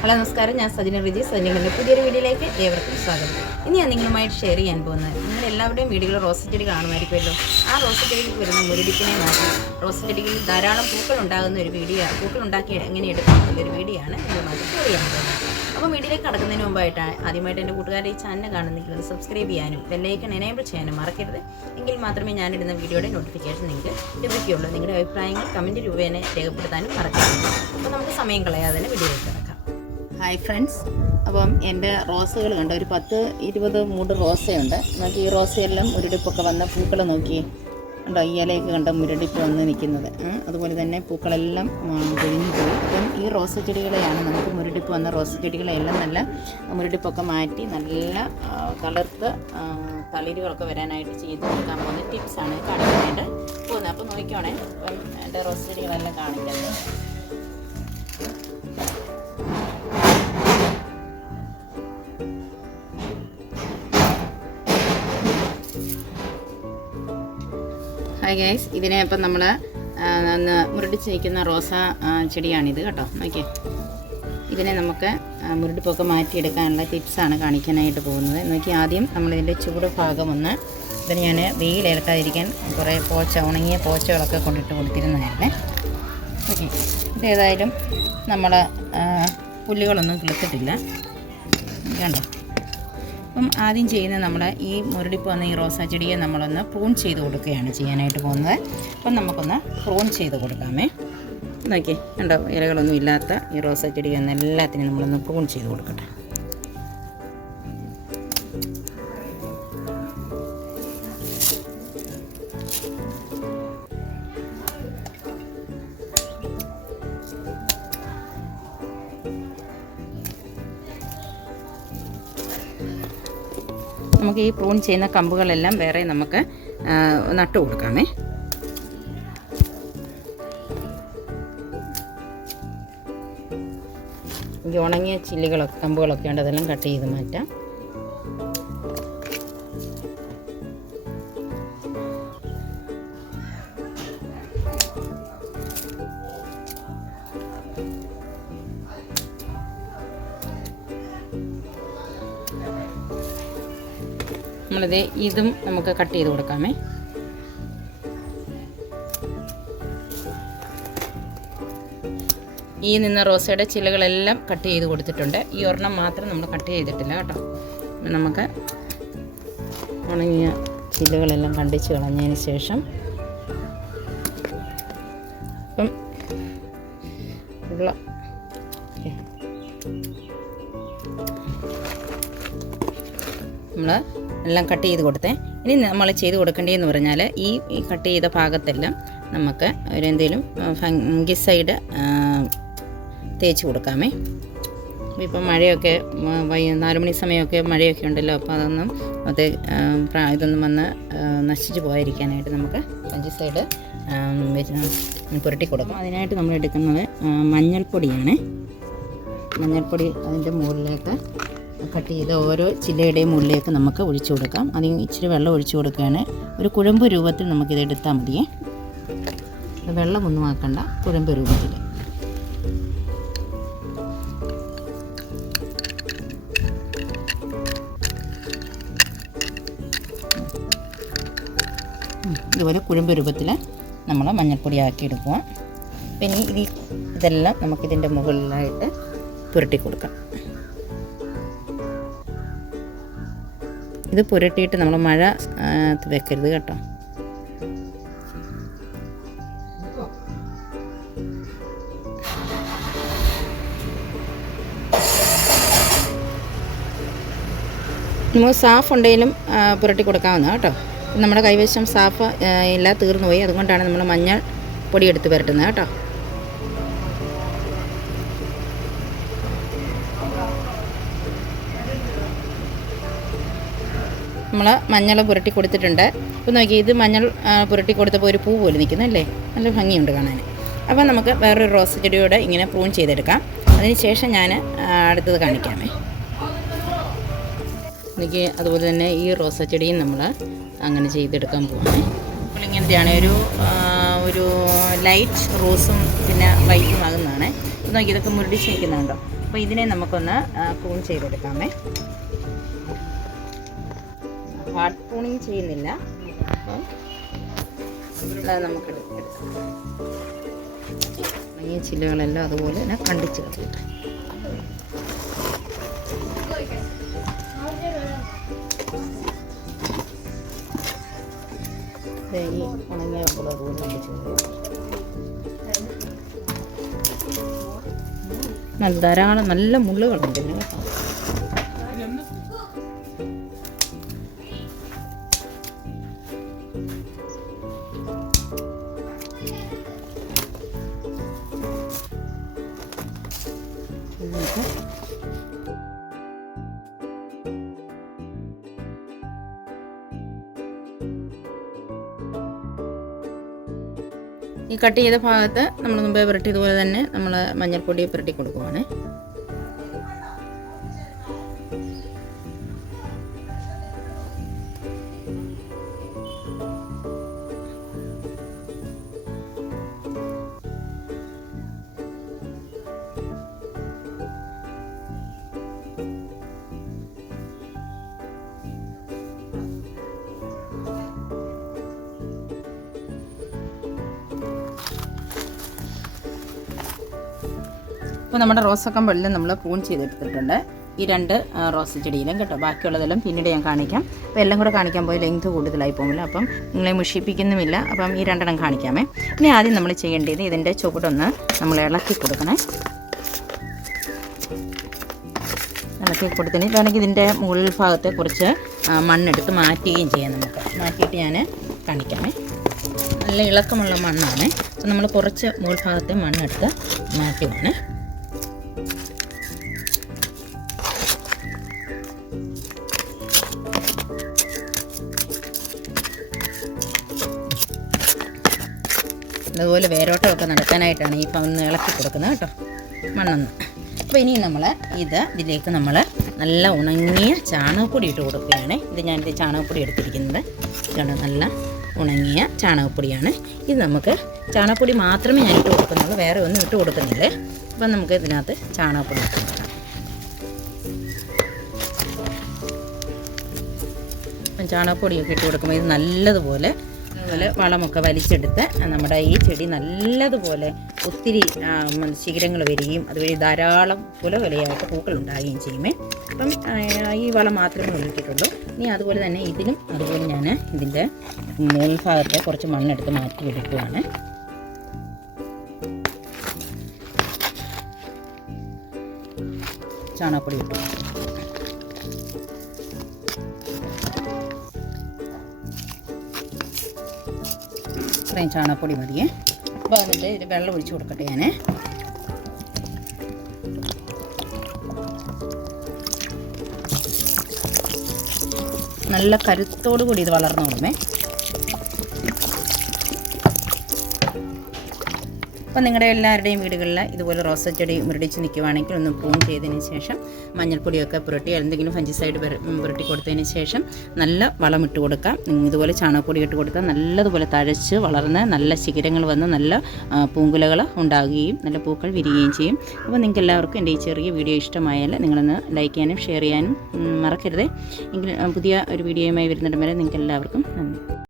Hello നമസ്കാരം. ഞാൻ സജിന റിജി. സജിനങ്ങളുടെ പുതിയൊരു വീഡിയോയിലേക്ക് ഏവർക്കും സ്വാഗതം. ഇനി ഞാൻ നിങ്ങളുമായിട്ട് ഷെയർ ചെയ്യാൻ പോകുന്നത് നിങ്ങൾ എല്ലാവരുടെയും വീടുകൾ റോസ് ചെടി കാണുമായിരിക്കുമല്ലോ. ആ റോസ് ചെടിയിൽ വരുന്ന മുരടിപ്പിനെ മാറ്റി റോസ് ചെടിയിൽ ധാരാളം പൂക്കൾ ഉണ്ടാകുന്ന ഒരു വീഡിയോ പൂക്കൾ ഉണ്ടാക്കി എങ്ങനെ എടുക്കാം ഒരു വീഡിയോ ആണ് നിങ്ങളുമായിട്ട് ഷെയർ ചെയ്യാൻ പോകുന്നത്. അപ്പോൾ വീഡിയോയിലേക്ക് കടക്കുന്നതിന് മുമ്പായിട്ട് ആദ്യമായിട്ട് എന്റെ കൂട്ടുകാരെ ഈ ചാനൽ കാണുന്നെങ്കിൽ ഒന്ന് സബ്സ്ക്രൈബ് ചെയ്യാനും ബെല്ലൈക്കൺ എനേബിൾ ചെയ്യാനും മറക്കരുത്. എങ്കിൽ മാത്രമേ ഞാനിടുന്ന വീഡിയോയുടെ നോട്ടിഫിക്കേഷൻ നിങ്ങൾക്ക് ലഭിക്കുകയുള്ളൂ. നിങ്ങളുടെ അഭിപ്രായങ്ങൾ കമന്റ് രൂപേണ രേഖപ്പെടുത്താനും മറക്കരുത്. അപ്പോൾ നമുക്ക് സമയം കളയാതെ തന്നെ വീഡിയോ കിടക്കാം ഹായ് ഫ്രണ്ട്സ് അപ്പം എന്റെ റോസുകൾ കണ്ട്? ഒരു പത്ത് ഇരുപത് മൂട് റോസയുണ്ട്. നമുക്ക് ഈ റോസയെല്ലാം മുരടിപ്പൊക്കെ വന്ന പൂക്കൾ നോക്കി കണ്ടോ? ഈ ഇലയൊക്കെ കണ്ട? മുരടിപ്പ് വന്ന് നിൽക്കുന്നത്. അതുപോലെ തന്നെ പൂക്കളെല്ലാം കൊഴിഞ്ഞു പോയി. അപ്പം ഈ റോസ ചെടികളെയാണ് നമുക്ക് മുരടിപ്പ് വന്ന റോസ ചെടികളെല്ലാം നല്ല മുരടിപ്പൊക്കെ മാറ്റി നല്ല കളർത്ത് തളിരുകളൊക്കെ വരാനായിട്ട് ചെയ്ത് കൊടുക്കാൻ പോകുന്ന ടിപ്സാണ് കാണിക്കാനായിട്ട് പോകുന്നത്. അപ്പോൾ നോക്കിക്കോണേ. അപ്പം എന്റെ റോസ് ചെടികളെല്ലാം കാണിക്കുന്നത് ഹായ് ഗൈസ് ഇതിനെ ഇപ്പം നമ്മൾ മുരടിച്ച് നിൽക്കുന്ന റോസ ചെടിയാണിത് കേട്ടോ. നോക്കിയേ ഇതിനെ നമുക്ക് മുരടിപ്പൊക്കെ മാറ്റിയെടുക്കാനുള്ള ടിപ്സാണ് കാണിക്കാനായിട്ട് പോകുന്നത്. നോക്കി ആദ്യം നമ്മളിതിന്റെ ചൂട് ഭാഗം ഒന്ന് ഇതിന് ഞാൻ വെയിലേൽക്കാതിരിക്കാൻ കുറേ പോച്ച ഉണങ്ങിയ പോച്ചകളൊക്കെ കൊണ്ടിട്ട് കൊടുത്തിരുന്നതായിരുന്നേ. ഓക്കെ ഇതേതായാലും നമ്മൾ പുല്ലുകളൊന്നും കിളുത്തിട്ടില്ല. കണ്ടോ? അപ്പം ആദ്യം ചെയ്യുന്നത് നമ്മൾ ഈ മുരടിപ്പ് വന്ന ഈ റോസാ ചെടിയെ നമ്മളൊന്ന് പ്രൂൺ ചെയ്ത് കൊടുക്കുകയാണ് ചെയ്യാനായിട്ട് പോകുന്നത്. അപ്പം നമുക്കൊന്ന് പ്രൂൺ ചെയ്ത് കൊടുക്കാമേ. നോക്കിയേ കണ്ടോ ഇലകളൊന്നും ഇല്ലാത്ത ഈ റോസാ ചെടി ഒന്ന് എല്ലാത്തിനും നമ്മളൊന്ന് പ്രൂൺ ചെയ്ത് കൊടുക്കട്ടെ. നമുക്ക് ഈ പ്രൂൺ ചെയ്യുന്ന കമ്പുകളെല്ലാം വേറെ നമുക്ക് നട്ടു കൊടുക്കാമേ. ഈ ഉണങ്ങിയ ചില്ലുകളൊക്കെ കമ്പുകളൊക്കെ ഉണ്ട് അതെല്ലാം കട്ട് ചെയ്ത് മാറ്റാം. നമ്മളിത് ഇതും നമുക്ക് കട്ട് ചെയ്ത് കൊടുക്കാമേ. ഈ നിന്ന റോസയുടെ ചിലകളെല്ലാം കട്ട് ചെയ്ത് കൊടുത്തിട്ടുണ്ട്. ഈ ഒരെണ്ണം മാത്രം നമ്മൾ കട്ട് ചെയ്തിട്ടില്ല കേട്ടോ. നമുക്ക് ഉണങ്ങിയ ചില്ലുകളെല്ലാം കണ്ടിച്ച് കളഞ്ഞതിന് ശേഷം അപ്പം ഉള്ള നമ്മൾ എല്ലാം കട്ട് ചെയ്ത് കൊടുത്തേ. ഇനി നമ്മൾ ചെയ്ത് കൊടുക്കേണ്ടതെന്ന് പറഞ്ഞാൽ ഈ കട്ട് ചെയ്ത ഭാഗത്തെല്ലാം നമുക്ക് ഒരു എന്തെങ്കിലും ഫംഗിസൈഡ് തേച്ച് കൊടുക്കാമേ. ഇപ്പം മഴയൊക്കെ നാലുമണി സമയമൊക്കെ മഴയൊക്കെ ഉണ്ടല്ലോ അപ്പോൾ അതൊന്നും അത് ഇതൊന്നും വന്ന് നശിച്ചു പോകാതിരിക്കാനായിട്ട് നമുക്ക് ഫംഗിസൈഡ് പുരട്ടി കൊടുക്കും. അതിനായിട്ട് നമ്മൾ എടുക്കുന്നത് മഞ്ഞൾപ്പൊടിയാണ്. മഞ്ഞൾപ്പൊടി അതിന്റെ മുകളിലേക്ക് കട്ട് ചെയ്ത് ഓരോ ചില്ലയുടെയും ഉള്ളിലേക്ക് നമുക്ക് ഒഴിച്ചു കൊടുക്കാം. അതിന് ഇച്ചിരി വെള്ളം ഒഴിച്ചു കൊടുക്കുകയാണ്. ഒരു കുഴമ്പ് രൂപത്തിൽ നമുക്കിത് എടുത്താൽ മതിയേ വെള്ളമൊന്നും ആക്കണ്ട. കുഴമ്പ് രൂപത്തിൽ. ഇതുപോലെ കുഴമ്പ് രൂപത്തിൽ നമ്മൾ മഞ്ഞൾപ്പൊടി ആക്കിയെടുക്കുക പിന്നെ ഇത് ഇതെല്ലാം നമുക്കിതിന്റെ മുകളിലായിട്ട് പുരട്ടി കൊടുക്കാം. ഇത് പുരട്ടിയിട്ട് നമ്മൾ മഴ വെക്കരുത് കേട്ടോ. നമുക്ക് സാഫ് ഉണ്ടെങ്കിലും പുരട്ടി കൊടുക്കാവുന്ന കേട്ടോ. നമ്മുടെ കൈവശം സാഫ് എല്ലാം തീർന്നു പോയി അതുകൊണ്ടാണ് നമ്മൾ മഞ്ഞൾ പൊടി എടുത്ത് പുരട്ടുന്നത് കേട്ടോ. നമ്മൾ മഞ്ഞൾ പുരട്ടി കൊടുത്തിട്ടുണ്ട്. അപ്പോൾ നോക്കി ഇത് മഞ്ഞൾ പുരട്ടി കൊടുത്തപ്പോൾ ഒരു പൂ പോലെ നിൽക്കുന്നല്ലേ നല്ല ഭംഗിയുണ്ട് കാണാൻ അപ്പോൾ നമുക്ക് വേറൊരു റോസ് ചെടിയോടെ ഇങ്ങനെ പ്രൂൺ ചെയ്തെടുക്കാം. അതിന് ശേഷം ഞാൻ അടുത്തത് കാണിക്കാമേ. എനിക്ക് അതുപോലെ തന്നെ ഈ റോസ ചെടിയും നമ്മൾ അങ്ങനെ ചെയ്തെടുക്കാൻ പോവാണ്. അപ്പോൾ ഇങ്ങനത്തെയാണ് ഒരു ഒരു ലൈറ്റ് റോസും പിന്നെ വൈറ്റും ആകുന്നതാണ്. നോക്കി ഇതൊക്കെ മുരടിച്ച് നിൽക്കുന്നുണ്ടോ അപ്പോൾ ഇതിനെ നമുക്കൊന്ന് കൂൺ ചെയ്തെടുക്കാമേ. ഹാർഡ് പൂണിങ് ചെയ്യുന്നില്ല. നമുക്ക് ഈ ചില്ലുകളെല്ലാം അതുപോലെ തന്നെ കണ്ടിച്ച് കളയട്ടെ ഉണങ്ങിയ നല്ല ധാരാളം നല്ല മുള്ളുകളുണ്ട് ഈ കട്ട് ചെയ്ത ഭാഗത്ത് നമ്മൾ മുമ്പേ പുരട്ടിയതുപോലെ തന്നെ നമ്മൾ മഞ്ഞൾപ്പൊടി പുരട്ടി കൊടുക്കുവാണ്. ഇപ്പോൾ നമ്മുടെ റോസക്കമ്പളിൽ നമ്മൾ പൂൺ ചെയ്തെടുത്തിട്ടുണ്ട്. ഈ രണ്ട് റോസ് ചെടിയിലും കേട്ടോ. ബാക്കിയുള്ളതെല്ലാം പിന്നീട് ഞാൻ കാണിക്കാം. അപ്പോൾ എല്ലാം കൂടെ കാണിക്കാൻ പോയി ലെങ്ത് കൂടുതലായി പോകില്ല അപ്പം നിങ്ങളെ മുഷിപ്പിക്കുന്നുമില്ല. അപ്പം ഈ രണ്ടെണ്ണം കാണിക്കാമേ. ഇനി ആദ്യം നമ്മൾ ചെയ്യേണ്ടത് ഇതിന്റെ ചുവടൊന്ന് നമ്മൾ ഇളക്കി കൊടുക്കണേ. ഇളക്കി കൊടുത്തിന് വേണമെങ്കിൽ ഇതിന്റെ മുകളിൽ ഭാഗത്തെ കുറച്ച് മണ്ണെടുത്ത് മാറ്റുകയും ചെയ്യാം നമുക്ക്. മാറ്റിയിട്ട് ഞാൻ കാണിക്കാമേ. നല്ല ഇളക്കമുള്ള മണ്ണാണ്. അപ്പോൾ നമ്മൾ കുറച്ച് മുകൾ ഭാഗത്തെ മണ്ണെടുത്ത് മാറ്റുവാണ്. അതുപോലെ വേരോട്ടമൊക്കെ നടക്കാനായിട്ടാണ് ഈ പന്ന് ഇളക്കി കൊടുക്കുന്നത് കേട്ടോ മണ്ണെന്ന്. അപ്പോൾ ഇനി നമ്മൾ ഇത് ഇതിലേക്ക് നമ്മൾ നല്ല ഉണങ്ങിയ ചാണകപ്പൊടി ഇട്ട് കൊടുക്കുകയാണ്. ഇത് ഞാനിത് ചാണകപ്പൊടി എടുത്തിരിക്കുന്നത്. ഇതാണ് നല്ല ഉണങ്ങിയ ചാണകപ്പൊടിയാണ്. ഇത് നമുക്ക് ചാണകപ്പൊടി മാത്രമേ ഞാൻ ഇട്ട് കൊടുക്കുന്നുള്ളൂ വേറെ ഒന്നും ഇട്ട് കൊടുക്കുന്നില്ല. അപ്പം നമുക്ക് ഇതിനകത്ത് ചാണകപ്പൊടി ഇട്ട് കൊടുക്കാം. ചാണകപ്പൊടിയൊക്കെ ഇട്ട് കൊടുക്കുമ്പോൾ ഇത് നല്ലതുപോലെ അതുപോലെ വളമൊക്കെ വലിച്ചെടുത്ത് നമ്മുടെ ഈ ചെടി നല്ലതുപോലെ ഒത്തിരി ശിഖരങ്ങൾ വരികയും അതുവഴി ധാരാളം കുല വിലയായിട്ട് പൂക്കൾ ഉണ്ടാകുകയും ചെയ്യുമേ. അപ്പം ഈ വളം മാത്രമേ ഒഴിച്ചിട്ടുള്ളൂ ഇനി അതുപോലെ തന്നെ ഇതിനും അതുപോലെ ഞാൻ ഇതിന്റെ മുൾഭാഗത്തെ കുറച്ച് മണ്ണെടുത്ത് മാറ്റി എടുക്കുകയാണ് ചാണകപ്പൊടി ഇട്ടു. ഇത്രയും ചാണകപ്പൊടി മതിയേ. അപ്പോൾ എന്നിട്ട് ഇതിൽ വെള്ളം ഒഴിച്ച് കൊടുക്കട്ടെ ഞാൻ നല്ല കരുത്തോടു കൂടി ഇത് വളർന്നോളുമേ. അപ്പോൾ നിങ്ങളുടെ എല്ലാവരുടെയും വീടുകളിൽ ഇതുപോലെ റോസ ചെടി മുരടിച്ച് നിൽക്കുവാണെങ്കിൽ ഒന്ന് പ്രൂൺ ചെയ്തതിന് ശേഷം മഞ്ഞൾപ്പൊടിയൊക്കെ പുരട്ടി എന്തെങ്കിലും ഫഞ്ചിസൈഡ് പുരട്ടി കൊടുത്തതിന് ശേഷം നല്ല വളം ഇട്ട് കൊടുക്കാം. ഇതുപോലെ ചാണകപ്പൊടി ഇട്ട് കൊടുത്താൽ നല്ലതുപോലെ തഴച്ച് വളർന്ന് നല്ല ശിഖരങ്ങൾ വന്ന് നല്ല പൂങ്കുലകൾ ഉണ്ടാകുകയും നല്ല പൂക്കൾ വിരിയുകയും ചെയ്യും. അപ്പോൾ നിങ്ങൾക്ക് എല്ലാവർക്കും എന്റെ ഈ ചെറിയ വീഡിയോ ഇഷ്ടമായാൽ നിങ്ങളൊന്ന് ലൈക്ക് ചെയ്യാനും ഷെയർ ചെയ്യാനും മറക്കരുത്. എങ്കിൽ പുതിയ ഒരു വീഡിയോയുമായി വരുന്നിടം വരെ നിങ്ങൾക്ക് എല്ലാവർക്കും നന്ദി.